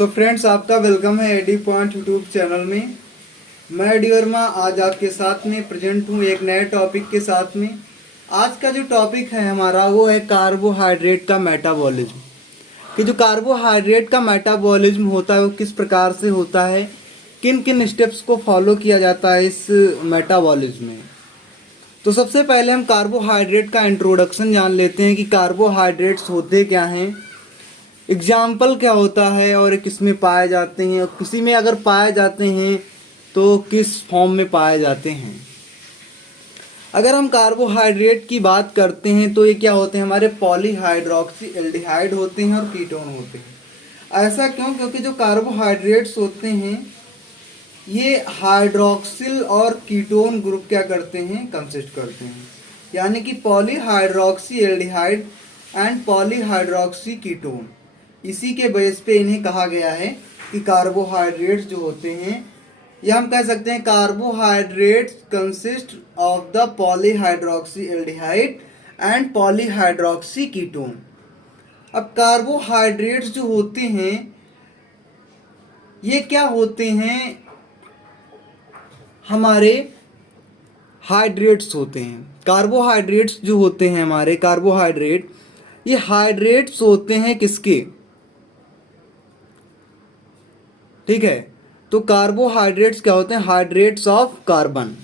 So friends, आपका welcome है AD point YouTube channel में। मैं एडी वर्मा आज आपके साथ में प्रेजेंट हूँ एक नए टॉपिक के साथ में। आज का जो टॉपिक है हमारा वो है कार्बोहाइड्रेट का मेटाबॉलिज्म। कि जो कार्बोहाइड्रेट का मेटाबॉलिज्म होता है वो किस प्रकार से होता है, किन किन स्टेप्स को फॉलो किया जाता है इस मेटाबॉलिज्म में। तो सबसे पहले हम कार्बोहाइड्रेट का इंट्रोडक्शन जान लेते हैं कि कार्बोहाइड्रेट्स होते क्या हैं, एग्जाम्पल क्या होता है और किस में पाए जाते हैं, और किसी में अगर पाए जाते हैं तो किस फॉर्म में पाए जाते हैं। अगर हम कार्बोहाइड्रेट की बात करते हैं तो ये क्या होते हैं, हमारे पॉलीहाइड्रोक्सी एल्डिहाइड होते हैं और कीटोन होते हैं। ऐसा क्यों? क्योंकि जो कार्बोहाइड्रेट्स होते हैं ये हाइड्रोक्सिल और कीटोन ग्रुप क्या करते हैं, कंसिस्ट करते हैं। यानी कि polyhydroxy aldehyde and polyhydroxy ketone, इसी के बेस पे इन्हें कहा गया है कि कार्बोहाइड्रेट्स जो होते हैं, या हम कह सकते हैं carbohydrates consist of the polyhydroxy aldehyde and polyhydroxy ketone. अब कार्बोहाइड्रेट्स जो होते हैं ये क्या होते हैं, हमारे हाइड्रेट्स होते हैं। कार्बोहाइड्रेट्स जो होते हैं हमारे कार्बोहाइड्रेट, ये हाइड्रेट्स होते हैं किसके, ठीक है। तो कार्बोहाइड्रेट्स क्या होते हैं, hydrates of carbon.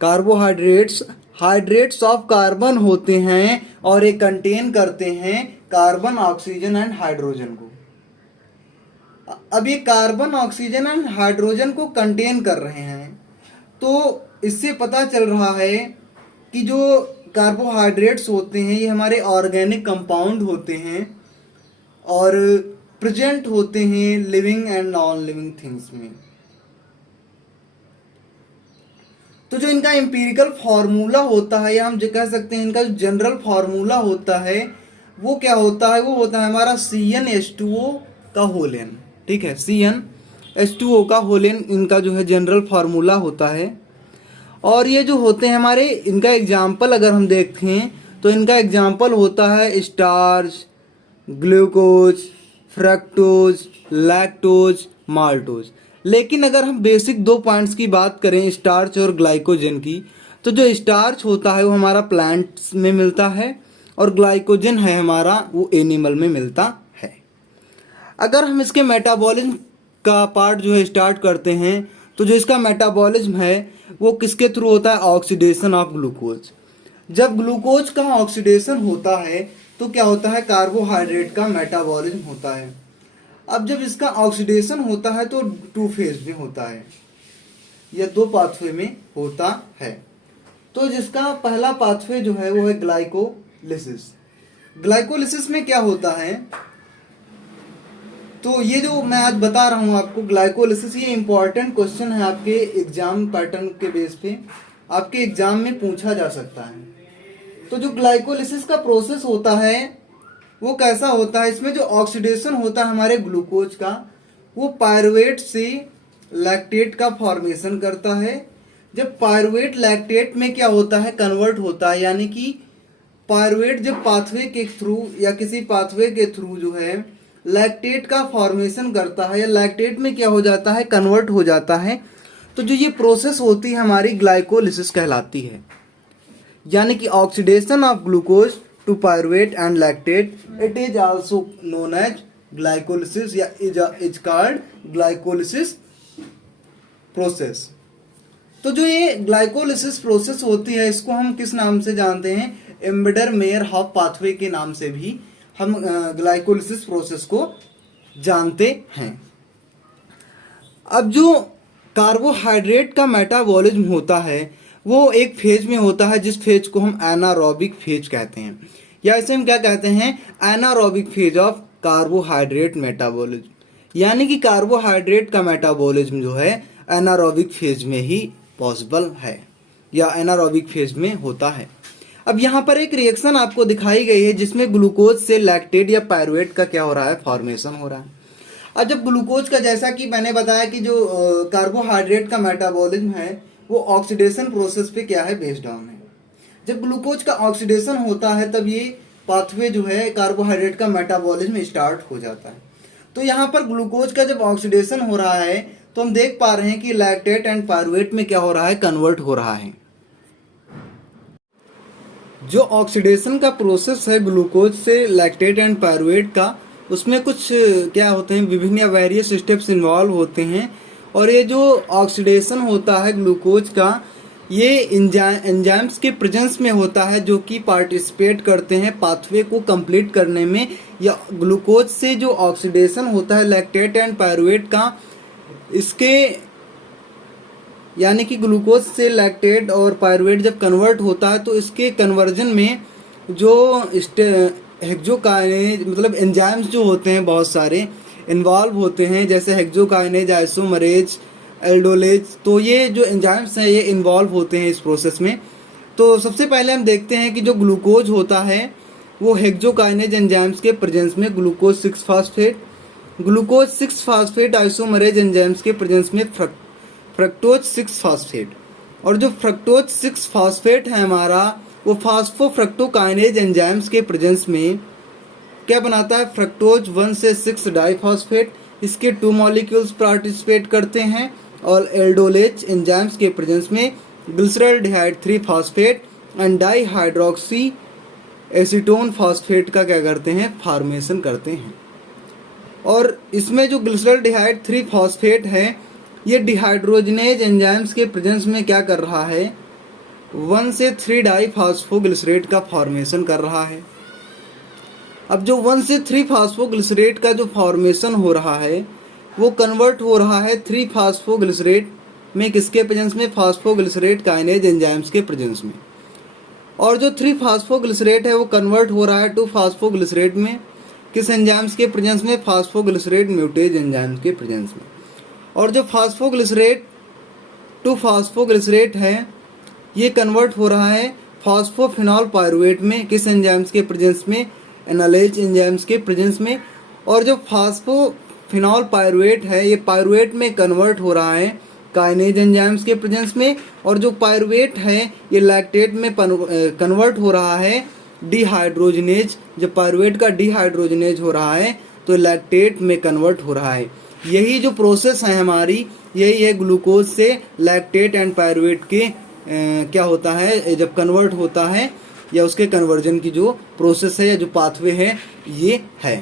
Carbohydrates hydrates of carbon होते हैं और ये कंटेन करते हैं कार्बन, ऑक्सीजन एंड हाइड्रोजन को। अब ये कार्बन, ऑक्सीजन एंड हाइड्रोजन को कंटेन कर रहे हैं, तो इससे पता चल रहा है कि जो कार्बोहाइड्रेट्स होते हैं ये हमारे ऑर्गेनिक कंपाउंड होते हैं और प्रेजेंट होते हैं living and non living things में। तो जो इनका एम्पिरिकल फार्मूला होता है, या हम जो कह सकते हैं इनका जो जनरल फार्मूला होता है वो क्या होता है, वो होता है हमारा CnH2O का होल एन, ठीक है। CnH2O का होल एन इनका जो है जनरल फार्मूला होता है। और ये जो होते हैं हमारे, इनका एग्जाम्पल अगर हम देखें तो इनका एग्जाम्पल होता है starch, glucose, fructose, lactose, maltose. लेकिन अगर हम बेसिक 2 पॉइंट्स की बात करें स्टार्च और ग्लाइकोजन की, तो जो स्टार्च होता है वो हमारा प्लांट्स में मिलता है और ग्लाइकोजन है हमारा वो एनिमल में मिलता है। अगर हम इसके मेटाबॉलिज्म का पार्ट जो है स्टार्ट करते हैं, तो जो इसका मेटाबॉलिज्म है वो किसके थ्रू होता है, ऑक्सीडेशन ऑफ ग्लूकोज। जब ग्लूकोज का ऑक्सीडेशन होता है तो क्या होता है, कार्बोहाइड्रेट का मेटाबॉलिज्म होता है। अब जब इसका ऑक्सीडेशन होता है तो 2 फेज में होता है या 2 पाथवे में होता है। तो जिसका पहला पाथवे जो है वो है ग्लाइकोलिसिस। ग्लाइकोलिसिस में क्या होता है, तो ये जो मैं आज बता रहा हूं आपको ग्लाइकोलिसिस, ये इंपॉर्टेंट क्वेश्चन है आपके एग्जाम पैटर्न के बेस पे, आपके एग्जाम में पूछा जा सकता है। तो जो ग्लाइकोलिसिस का प्रोसेस होता है वो कैसा होता है, इसमें जो ऑक्सीडेशन होता है हमारे ग्लूकोज का, वो पायरुवेट से लैक्टेट का फॉर्मेशन करता है। जब पायरुवेट लैक्टेट में क्या होता है, कन्वर्ट होता है, यानी कि पायरुवेट जब पाथवे के थ्रू या किसी पाथवे के थ्रू जो है लैक्टेट का फॉर्मेशन करता है या लैक्टेट में क्या हो जाता है, कन्वर्ट हो जाता है, तो जो ये प्रोसेस होती है हमारी ग्लाइकोलिसिस कहलाती है। यानी कि oxidation of glucose to pyruvate and lactate, it is also known as glycolysis या इज कॉल्ड ग्लाइकोलिसिस प्रोसेस। तो जो ये ग्लाइकोलिसिस प्रोसेस होती है इसको हम किस नाम से जानते हैं, एम्बेडर मेयर हॉफ पाथवे के नाम से भी हम ग्लाइकोलिसिस प्रोसेस को जानते हैं। अब जो कार्बोहाइड्रेट का मेटाबॉलिज्म होता है वो एक फेज में होता है, जिस फेज को हम एनारोबिक फेज कहते हैं, या इसे हम क्या कहते हैं, anaerobic phase of carbohydrate metabolism. यानी कि कार्बोहाइड्रेट का मेटाबॉलिज्म जो है एनारोबिक फेज में ही पॉसिबल है या एनारोबिक फेज में होता है। अब यहाँ पर एक रिएक्शन आपको दिखाई गई है जिसमें ग्लूकोज से लैक्टेट या पायरुवेट का क्या हो रहा है, फॉर्मेशन हो रहा है। अब जब ग्लूकोज का, जैसा कि मैंने बताया कि जो कार्बोहाइड्रेट का मेटाबॉलिज्म है वो ऑक्सीडेशन प्रोसेस पे क्या है, बेस्ड ऑन है। जब ग्लूकोज का ऑक्सीडेशन होता है तब ये पाथवे जो है कार्बोहाइड्रेट का मेटाबॉलिज्म स्टार्ट हो जाता है। तो यहाँ पर ग्लूकोज का जब ऑक्सीडेशन हो रहा है तो हम देख पा रहे हैं कि लैक्टेट एंड पायरुवेट में क्या हो रहा है, कन्वर्ट हो रहा है। जो ऑक्सीडेशन का प्रोसेस है ग्लूकोज से लैक्टेट एंड पायरुवेट का, उसमें कुछ क्या होते हैं, विभिन्न या वेरियस स्टेप्स इन्वॉल्व होते हैं। और ये जो ऑक्सीडेशन होता है ग्लूकोज का, ये एंजाइम्स के प्रेजेंस में होता है जो कि पार्टिसिपेट करते हैं पाथवे को कंप्लीट करने में। या ग्लूकोज से जो ऑक्सीडेशन होता है लैक्टेट एंड पायरुवेट का, इसके यानी कि ग्लूकोज से लैक्टेट और पायरुवेट जब कन्वर्ट होता है तो इसके कन्वर्जन में जो हेक्सोकाइनेज मतलब एंजाइम्स जो होते हैं बहुत सारे इन्वॉल्व होते हैं, जैसे हेक्सोकाइनेज, आइसोमरेज, एल्डोलेज। तो ये जो एंजाइम्स हैं ये इन्वॉल्व होते हैं इस प्रोसेस में। तो सबसे पहले हम देखते हैं कि जो ग्लूकोज होता है वो हेक्सोकाइनेज एंजाइम्स के प्रेजेंस में glucose 6 phosphate, glucose 6 phosphate isomerase enzymes के प्रेजेंस में फ्रक्टोज 6 फास्फेट। और जो फ्रक्टोज 6 फास्फेट है हमारा, वो फास्फोफ्रक्टोकाइनेज एंजाइम्स के प्रेजेंस में क्या बनाता है, फ्रक्टोज 1 से 6 डाइफॉस्फेट। इसके 2 मॉलिक्यूल्स पार्टिसिपेट करते हैं। और एल्डोलेज एंजाइम्स के प्रेजेंस में glyceraldehyde 3 phosphate and dihydroxy acetone phosphate का क्या करते हैं, फॉर्मेशन करते हैं। और इसमें जो ग्लिसरॉल्डिहाइड 3 फास्फेट है ये डिहाइड्रोजनेज एंजाइम्स के प्रेजेंस में क्या कर रहा है, 1 से 3 डाइफॉस्फोग्लिसरेट का फॉर्मेशन कर रहा है। अब जो 1 से 3 फास्फोग्लिसरेट का जो फॉर्मेशन हो रहा है वो कन्वर्ट हो रहा है 3 फास्फोग्लिसरेट में, किसके प्रेजेंस में, फास्फोग्लिसरेट काइनेज एंजाइम्स के प्रेजेंस में। और जो 3 फास्फोग्लिसरेट है वो कन्वर्ट हो रहा है 2 फास्फोग्लिसरेट में, किस एंजाइम्स के प्रेजेंस में, फास्फोग्लिसरेट म्यूटेज एंजाइम्स के प्रेजेंस में। और जो फास्फोग्लिसरेट 2 फास्फोग्लिसरेट है ये कन्वर्ट हो रहा है फास्फोफिनॉल पायरुवेट में, किस एंजाइम्स के प्रेजेंस में, एनालेज एंजाइम्स के प्रेजेंस में। और जो फास्फोफिनॉल पायरुवेट है ये पायरुवेट में कन्वर्ट हो रहा है काइनेज एंजाइम्स के प्रेजेंस में। और जो पायरुवेट है ये लैक्टेट में कन्वर्ट हो रहा है डिहाइड्रोजनेज। जब पायरुवेट का डिहाइड्रोजनेज हो रहा है तो लैक्टेट में कन्वर्ट हो रहा है। यही जो प्रोसेस है हमारी, यही है ग्लूकोज से लैक्टेट एंड पायरुवेट के क्या होता है जब कन्वर्ट होता है, या उसके कन्वर्जन की जो प्रोसेस है या जो पाथवे है ये है।